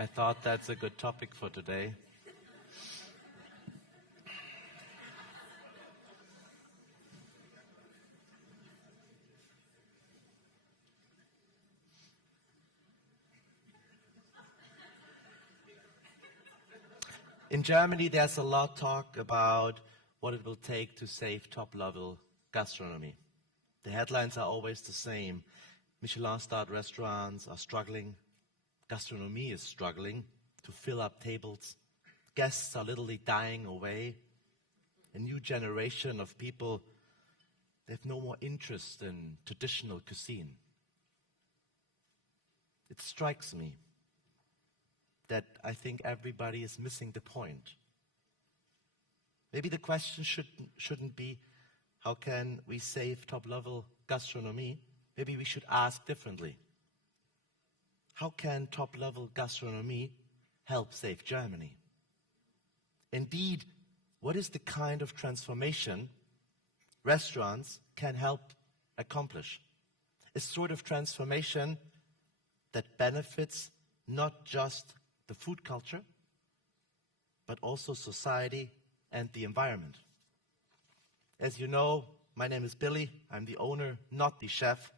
I thought that's a good topic for today. In Germany, there's a lot of talk about what it will take to save top-level gastronomy. The headlines are always the same. Michelin-starred restaurants are struggling. Gastronomy is struggling to fill up tables. Guests are literally dying away. A new generation of people, they have no more interest in traditional cuisine. It strikes me that I think everybody is missing the point. Maybe the question shouldn't be, how can we save top-level gastronomy? Maybe we should ask differently. How can top-level gastronomy help save Germany? Indeed, what is the kind of transformation restaurants can help accomplish? A sort of transformation that benefits not just the food culture, but also society and the environment. As you know, my name is Billy. I'm the owner, not the chef,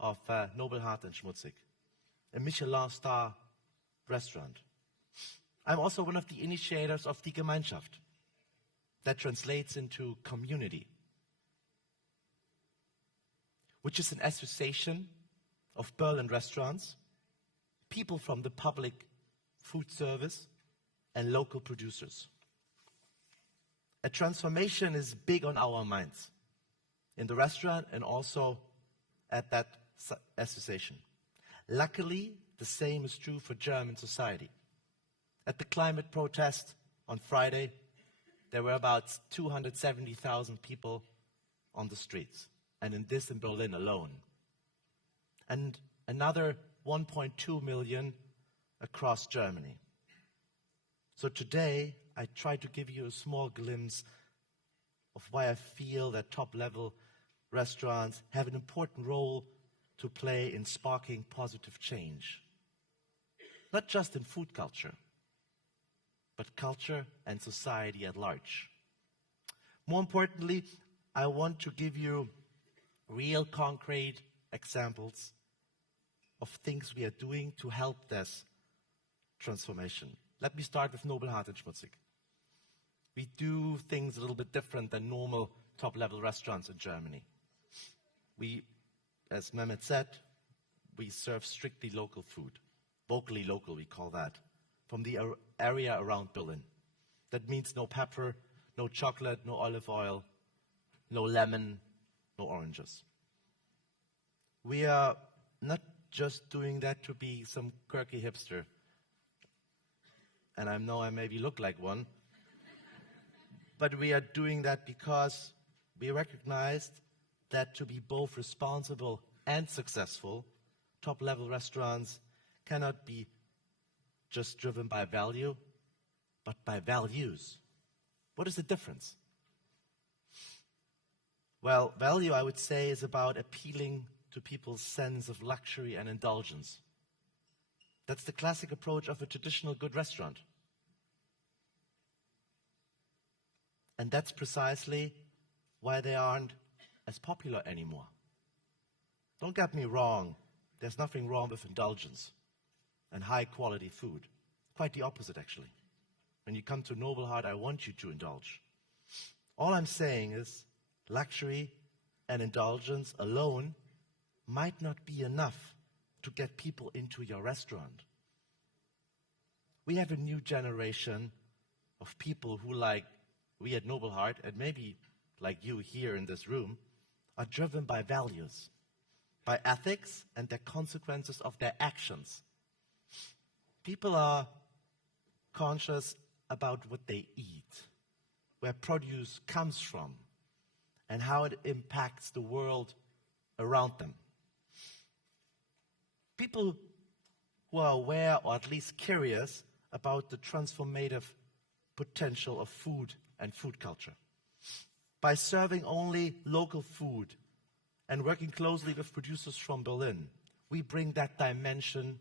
of Nobelhart Schmutzig'in, a Michelin star restaurant. I'm also one of the initiators of die Gemeinschaft. That translates into community, which is an association of Berlin restaurants, people from the public food service, and local producers. A transformation is big on our minds, in the restaurant and also at that association. Luckily, the same is true for German society. At the climate protest on Friday, there were about 270,000 people on the streets, and in Berlin alone. And another 1.2 million across Germany. So today, I try to give you a small glimpse of why I feel that top-level restaurants have an important role to play in sparking positive change. Not just in food culture, but culture and society at large. More importantly, I want to give you real concrete examples of things we are doing to help this transformation. Let me start with Nobelhart Schmutzig'in. We do things a little bit different than normal top-level restaurants in Germany. We, as Mehmet said, we serve strictly local food. Vocally local, we call that. From the area around Berlin. That means no pepper, no chocolate, no olive oil, no lemon, no oranges. We are not just doing that to be some quirky hipster. And I know I maybe look like one. But we are doing that because we recognized that to be both responsible and successful, top-level restaurants cannot be just driven by value, but by values. What is the difference? Well, value, I would say, is about appealing to people's sense of luxury and indulgence. That's the classic approach of a traditional good restaurant. And that's precisely why they aren't as popular anymore. Don't get me wrong, there's nothing wrong with indulgence and high-quality food. Quite the opposite, actually. When you come to Nobelhart, I want you to indulge. All I'm saying is luxury and indulgence alone might not be enough to get people into your restaurant. We have a new generation of people who, like we at Nobelhart, and maybe like you here in this room, are driven by values, by ethics and the consequences of their actions. People are conscious about what they eat, where produce comes from, and how it impacts the world around them. People who are aware, or at least curious, about the transformative potential of food and food culture. By serving only local food and working closely with producers from Berlin, we bring that dimension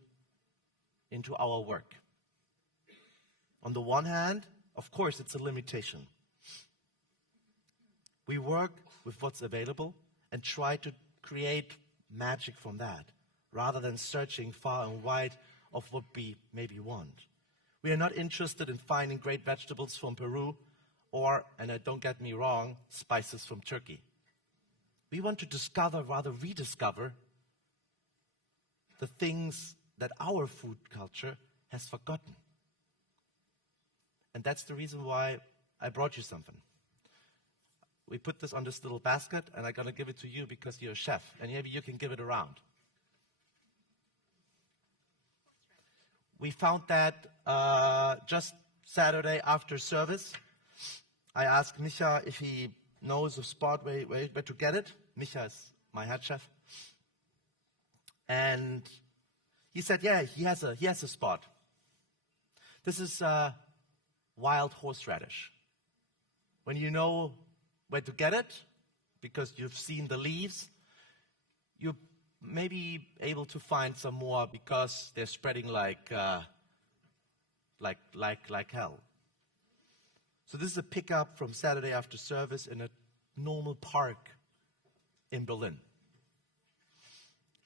into our work. On the one hand, of course, it's a limitation. We work with what's available and try to create magic from that, rather than searching far and wide of what we maybe want. We are not interested in finding great vegetables from Peru or, and don't get me wrong, spices from Turkey. We want to discover, rather rediscover, the things that our food culture has forgotten. And that's the reason why I brought you something. We put this on this little basket, and I'm going to give it to you because you're a chef, and maybe you can give it around. We found that just Saturday after service. I asked Micha if he knows a spot where to get it. Micha is my head chef. And he said, yeah, he has a spot. This is wild horseradish. When you know where to get it, because you've seen the leaves, you may be able to find some more because they're spreading like hell. So this is a pickup from Saturday after service in a normal park in Berlin.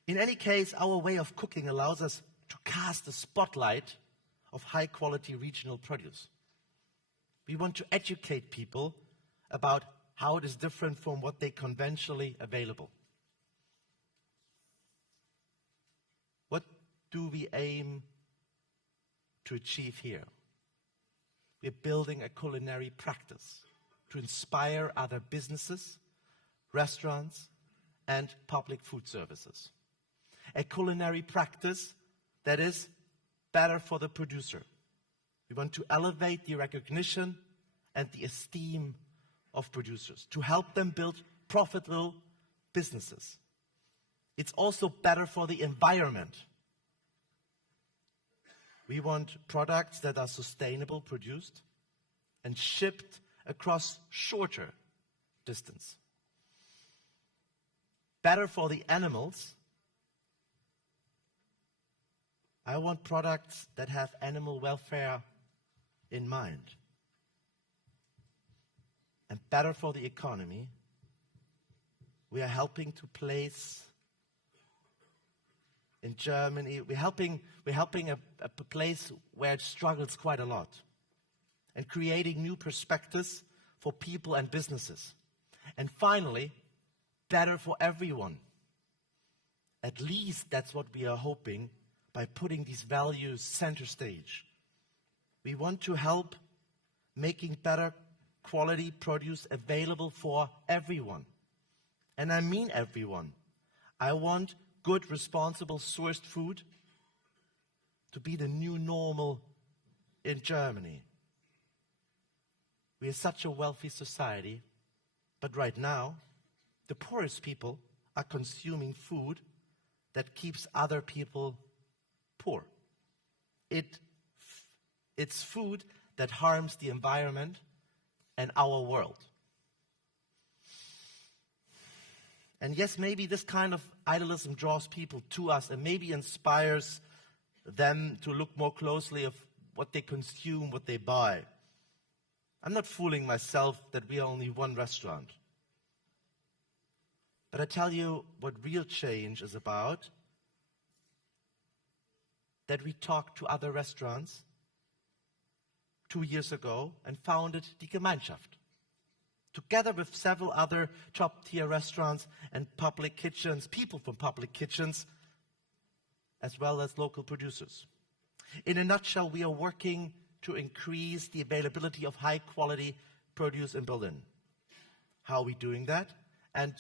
In any case, our way of cooking allows us to cast a spotlight of high-quality regional produce. We want to educate people about how it is different from what they conventionally available. What do we aim to achieve here? We're building a culinary practice to inspire other businesses, restaurants, and public food services. A culinary practice that is better for the producer. We want to elevate the recognition and the esteem of producers, to help them build profitable businesses. It's also better for the environment. We want products that are sustainable produced and shipped across shorter distance. Better for the animals. I want products that have animal welfare in mind. And better for the economy. We are helping to place in Germany, we're helping a place where it struggles quite a lot, and creating new perspectives for people and businesses. And finally, better for everyone. At least that's what we are hoping by putting these values center stage. We want to help making better quality produce available for everyone. And I mean everyone. I want good, responsible, sourced food to be the new normal in Germany. We are such a wealthy society, but right now, the poorest people are consuming food that keeps other people poor. It's food that harms the environment and our world. And yes, maybe this kind of idealism draws people to us and maybe inspires them to look more closely at what they consume, what they buy. I'm not fooling myself that we are only one restaurant. But I tell you what real change is about, that we talked to other restaurants 2 years ago and founded Die Gemeinschaft. Together with several other top-tier restaurants and public kitchens, people from public kitchens, as well as local producers. In a nutshell, we are working to increase the availability of high-quality produce in Berlin. How are we doing that? And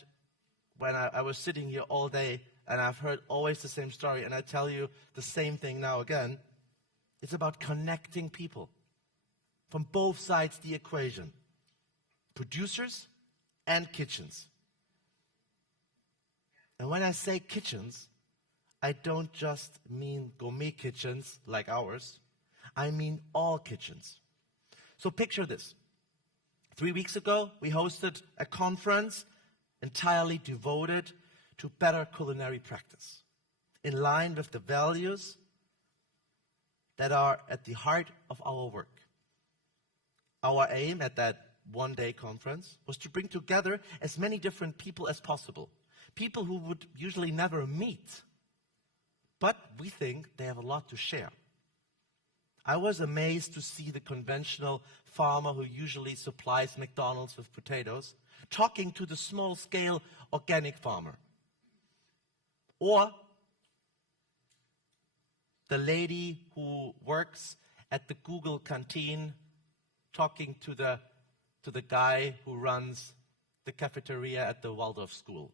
when I was sitting here all day, and I've heard always the same story, and I tell you the same thing now again, it's about connecting people from both sides of the equation. Producers and kitchens. And when I say kitchens, I don't just mean gourmet kitchens like ours. I mean all kitchens. So picture this. 3 weeks ago, we hosted a conference entirely devoted to better culinary practice, in line with the values that are at the heart of our work. Our aim at that one-day conference was to bring together as many different people as possible. People who would usually never meet, but we think they have a lot to share. I was amazed to see the conventional farmer who usually supplies McDonald's with potatoes talking to the small-scale organic farmer. Or the lady who works at the Google canteen talking to the guy who runs the cafeteria at the Waldorf school.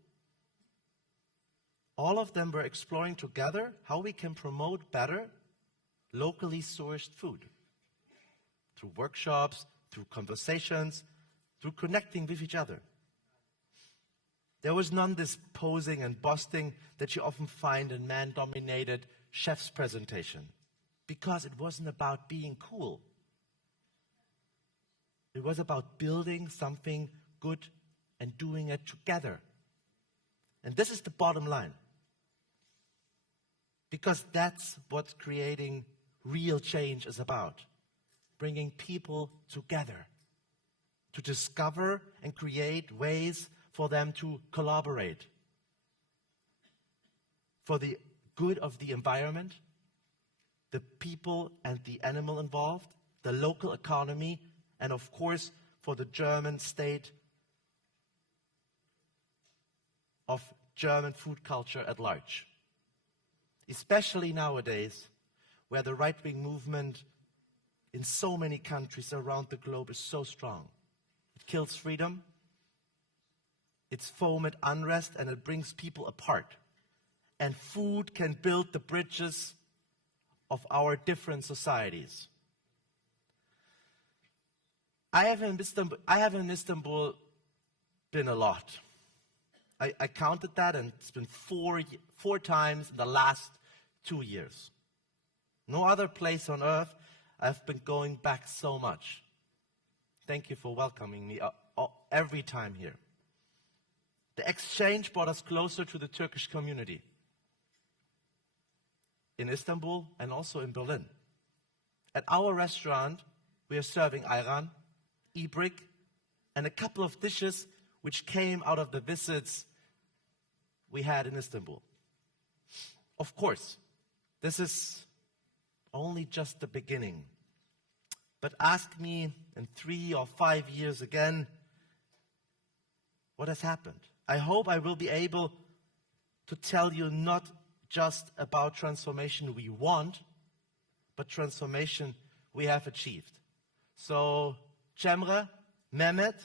All of them were exploring together how we can promote better locally sourced food. Through workshops, through conversations, through connecting with each other. There was none this posing and boasting that you often find in man-dominated chef's presentation. Because it wasn't about being cool. It was about building something good and doing it together. And this is the bottom line. Because that's what creating real change is about. Bringing people together to discover and create ways for them to collaborate. For the good of the environment, the people and the animal involved, the local economy, and of course for the German state of German food culture at large. Especially nowadays, where the right-wing movement in so many countries around the globe is so strong. It kills freedom, it's foment unrest, and it brings people apart. And food can build the bridges of our different societies. I have in Istanbul been a lot. I counted that, and it's been four times in the last 2 years. No other place on earth I've been going back so much. Thank you for welcoming me every time here. The exchange brought us closer to the Turkish community in Istanbul and also in Berlin. At our restaurant, we are serving ayran, ibrik, and a couple of dishes which came out of the visits we had in Istanbul. Of course, this is only just the beginning. But ask me in 3 or 5 years again, what has happened? I hope I will be able to tell you not just about transformation we want, but transformation we have achieved. So, Cemre, Mehmet,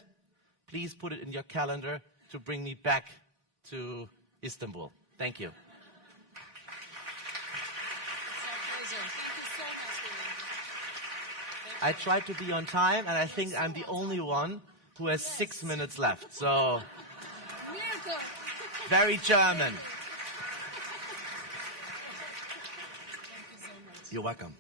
please put it in your calendar to bring me back to Istanbul. Thank you. I tried to be on time, and I think I'm the only one who has 6 minutes left. So, very German. You're welcome.